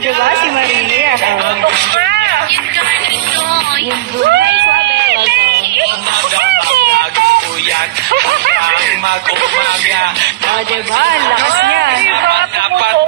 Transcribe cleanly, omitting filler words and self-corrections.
diba? Si Maria. Tutok na. Yung Brunei Swabel. Mag-umaga. Diba? Ang lakas niya. Ay, bakit Dapat tumutok?